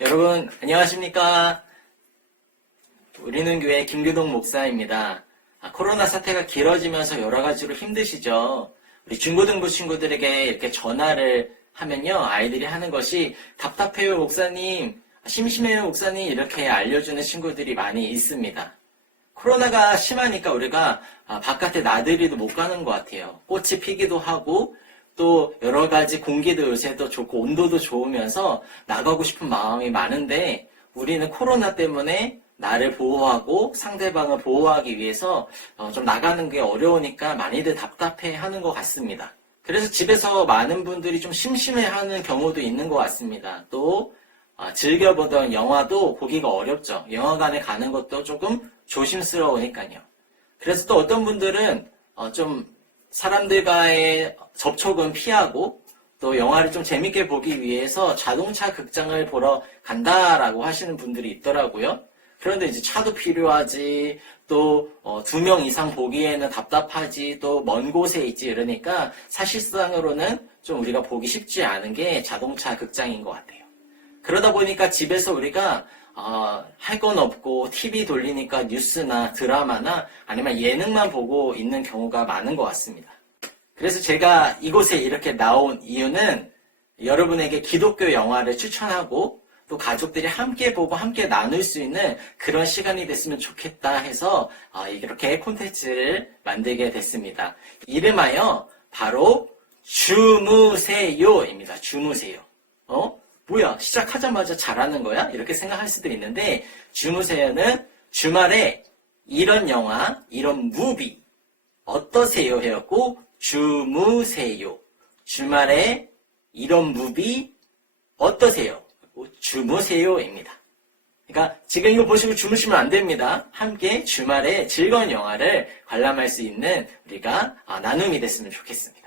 여러분 안녕하십니까? 우리는 교회 김규동 목사입니다. 코로나 사태가 길어지면서 여러 가지로 힘드시죠? 우리 중고등부 친구들에게 이렇게 전화를 하면요, 아이들이 하는 것이 답답해요 목사님, 심심해요 목사님, 이렇게 알려주는 친구들이 많이 있습니다. 코로나가 심하니까 우리가 바깥에 나들이도 못 가는 것 같아요. 꽃이 피기도 하고 또 여러 가지 공기도 요새도 좋고 온도도 좋으면서 나가고 싶은 마음이 많은데, 우리는 코로나 때문에 나를 보호하고 상대방을 보호하기 위해서 좀 나가는 게 어려우니까 많이들 답답해하는 것 같습니다. 그래서 집에서 많은 분들이 좀 심심해하는 경우도 있는 것 같습니다. 또 즐겨보던 영화도 보기가 어렵죠. 영화관에 가는 것도 조금 조심스러우니까요. 그래서 또 어떤 분들은 좀 사람들과의 접촉은 피하고 또 영화를 좀 재밌게 보기 위해서 자동차 극장을 보러 간다라고 하시는 분들이 있더라고요. 그런데 이제 차도 필요하지, 또 2명 이상 보기에는 답답하지, 또 먼 곳에 있지, 이러니까 사실상으로는 좀 우리가 보기 쉽지 않은 게 자동차 극장인 것 같아요. 그러다 보니까 집에서 우리가 할 건 없고 TV 돌리니까 뉴스나 드라마나 아니면 예능만 보고 있는 경우가 많은 것 같습니다. 그래서 제가 이곳에 이렇게 나온 이유는 여러분에게 기독교 영화를 추천하고 또 가족들이 함께 보고 함께 나눌 수 있는 그런 시간이 됐으면 좋겠다 해서 이렇게 콘텐츠를 만들게 됐습니다. 이름하여 바로 주무세요입니다. 주무세요. 뭐야, 시작하자마자 잘하는 거야? 이렇게 생각할 수도 있는데, 주무세요는 주말에 이런 영화, 이런 무비 어떠세요? 해갖고 주무세요. 주말에 이런 무비 어떠세요? 주무세요입니다. 그러니까 지금 이거 보시고 주무시면 안 됩니다. 함께 주말에 즐거운 영화를 관람할 수 있는 우리가 나눔이 됐으면 좋겠습니다.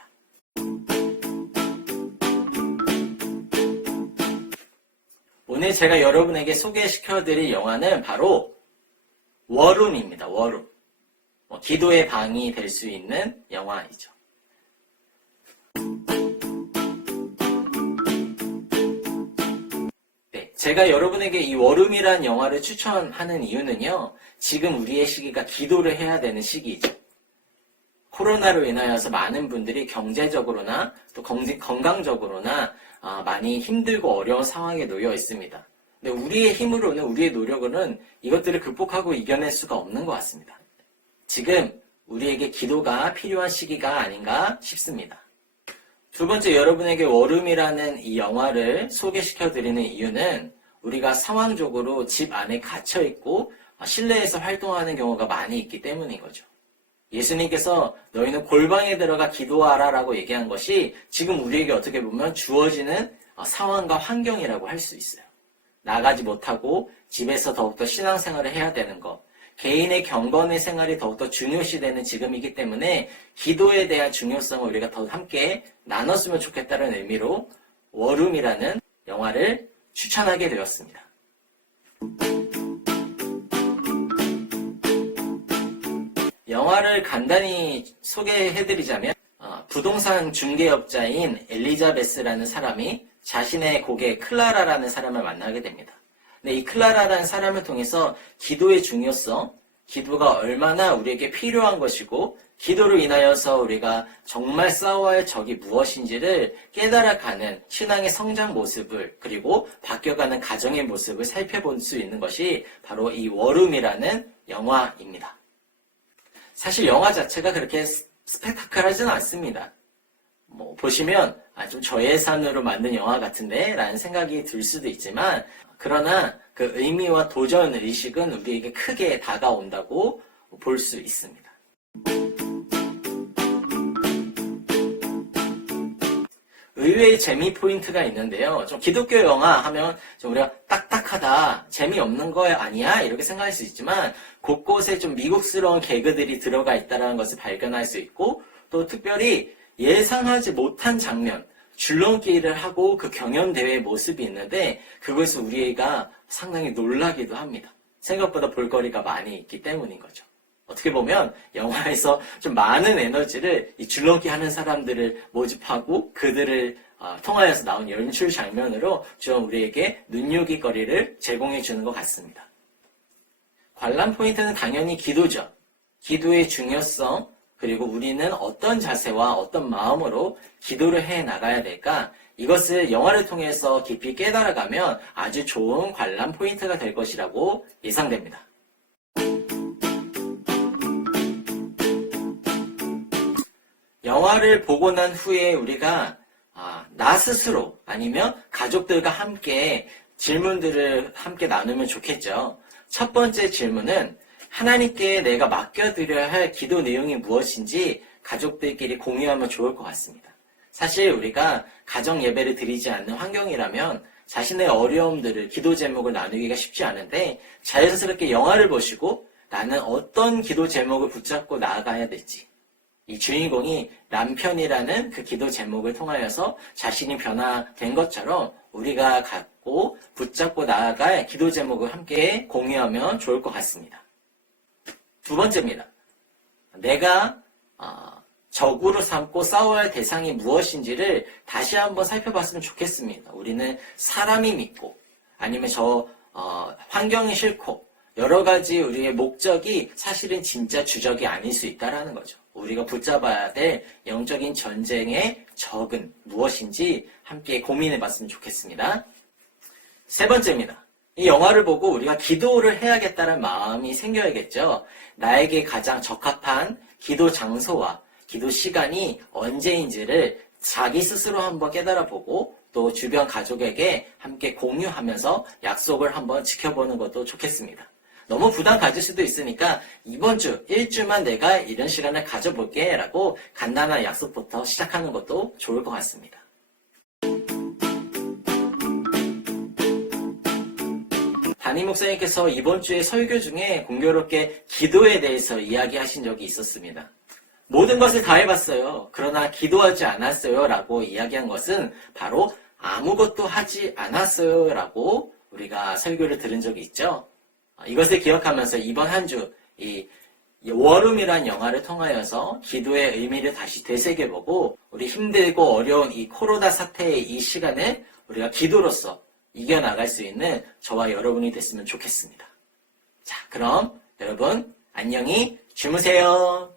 오늘 제가 여러분에게 소개시켜드릴 영화는 바로 워룸입니다. 워룸. 기도의 방이 될 수 있는 영화이죠. 네, 제가 여러분에게 이 워룸이라는 영화를 추천하는 이유는요, 지금 우리의 시기가 기도를 해야 되는 시기이죠. 코로나로 인하여서 많은 분들이 경제적으로나 또 건강적으로나 많이 힘들고 어려운 상황에 놓여 있습니다. 근데 우리의 힘으로는, 우리의 노력으로는 이것들을 극복하고 이겨낼 수가 없는 것 같습니다. 지금 우리에게 기도가 필요한 시기가 아닌가 싶습니다. 두 번째, 여러분에게 워룸이라는 이 영화를 소개시켜드리는 이유는 우리가 상황적으로 집 안에 갇혀있고 실내에서 활동하는 경우가 많이 있기 때문인 거죠. 예수님께서 너희는 골방에 들어가 기도하라 라고 얘기한 것이 지금 우리에게 어떻게 보면 주어지는 상황과 환경이라고 할 수 있어요. 나가지 못하고 집에서 더욱더 신앙생활을 해야 되는 것, 개인의 경건의 생활이 더욱더 중요시되는 지금이기 때문에 기도에 대한 중요성을 우리가 더 함께 나눴으면 좋겠다는 의미로 워룸이라는 영화를 추천하게 되었습니다. 영화를 간단히 소개해드리자면 부동산 중개업자인 엘리자베스라는 사람이 자신의 고객 클라라라는 사람을 만나게 됩니다. 근데 이 클라라라는 사람을 통해서 기도의 중요성, 기도가 얼마나 우리에게 필요한 것이고 기도로 인하여서 우리가 정말 싸워야 할 적이 무엇인지를 깨달아가는 신앙의 성장 모습을, 그리고 바뀌어가는 가정의 모습을 살펴볼 수 있는 것이 바로 이 워룸이라는 영화입니다. 사실 영화 자체가 그렇게 스펙타클하지는 않습니다. 보시면 좀 저예산으로 만든 영화 같은데 라는 생각이 들 수도 있지만, 그러나 그 의미와 도전 의식은 우리에게 크게 다가온다고 볼 수 있습니다. 의외의 재미 포인트가 있는데요. 좀 기독교 영화 하면 좀 우리가 딱딱하다, 재미없는 거 아니야? 이렇게 생각할 수 있지만 곳곳에 좀 미국스러운 개그들이 들어가 있다는 것을 발견할 수 있고, 또 특별히 예상하지 못한 장면, 줄넘기를 하고 그 경연대회의 모습이 있는데 그것을 우리가 상당히 놀라기도 합니다. 생각보다 볼거리가 많이 있기 때문인 거죠. 어떻게 보면 영화에서 좀 많은 에너지를 이 줄넘기 하는 사람들을 모집하고 그들을 통하여서 나온 연출 장면으로 좀 우리에게 눈요깃거리를 제공해 주는 것 같습니다. 관람 포인트는 당연히 기도죠. 기도의 중요성, 그리고 우리는 어떤 자세와 어떤 마음으로 기도를 해 나가야 될까? 이것을 영화를 통해서 깊이 깨달아가면 아주 좋은 관람 포인트가 될 것이라고 예상됩니다. 영화를 보고 난 후에 우리가 나 스스로 아니면 가족들과 함께 질문들을 함께 나누면 좋겠죠. 첫 번째 질문은 하나님께 내가 맡겨드려야 할 기도 내용이 무엇인지 가족들끼리 공유하면 좋을 것 같습니다. 사실 우리가 가정 예배를 드리지 않는 환경이라면 자신의 어려움들을 기도 제목을 나누기가 쉽지 않은데 자연스럽게 영화를 보시고 나는 어떤 기도 제목을 붙잡고 나아가야 될지 이 주인공이 남편이라는 그 기도 제목을 통하여서 자신이 변화된 것처럼 우리가 갖고 붙잡고 나아갈 기도 제목을 함께 공유하면 좋을 것 같습니다. 두 번째입니다. 내가 적으로 삼고 싸워야 할 대상이 무엇인지를 다시 한번 살펴봤으면 좋겠습니다. 우리는 사람이 믿고 아니면 환경이 싫고 여러 가지 우리의 목적이 사실은 진짜 주적이 아닐 수 있다는 거죠. 우리가 붙잡아야 될 영적인 전쟁의 적은 무엇인지 함께 고민해봤으면 좋겠습니다. 세 번째입니다. 이 영화를 보고 우리가 기도를 해야겠다는 마음이 생겨야겠죠. 나에게 가장 적합한 기도 장소와 기도 시간이 언제인지를 자기 스스로 한번 깨달아보고 또 주변 가족에게 함께 공유하면서 약속을 한번 지켜보는 것도 좋겠습니다. 너무 부담 가질 수도 있으니까 이번 주, 1주만 내가 이런 시간을 가져볼게 라고 간단한 약속부터 시작하는 것도 좋을 것 같습니다. 담임 목사님께서 이번 주에 설교 중에 공교롭게 기도에 대해서 이야기하신 적이 있었습니다. 모든 것을 다 해봤어요. 그러나 기도하지 않았어요 라고 이야기한 것은 바로 아무것도 하지 않았어요 라고 우리가 설교를 들은 적이 있죠. 이것을 기억하면서 이번 한 주 이 워룸이란 영화를 통하여서 기도의 의미를 다시 되새겨보고 우리 힘들고 어려운 이 코로나 사태의 이 시간을 우리가 기도로서 이겨나갈 수 있는 저와 여러분이 됐으면 좋겠습니다. 자, 그럼 여러분 안녕히 주무세요.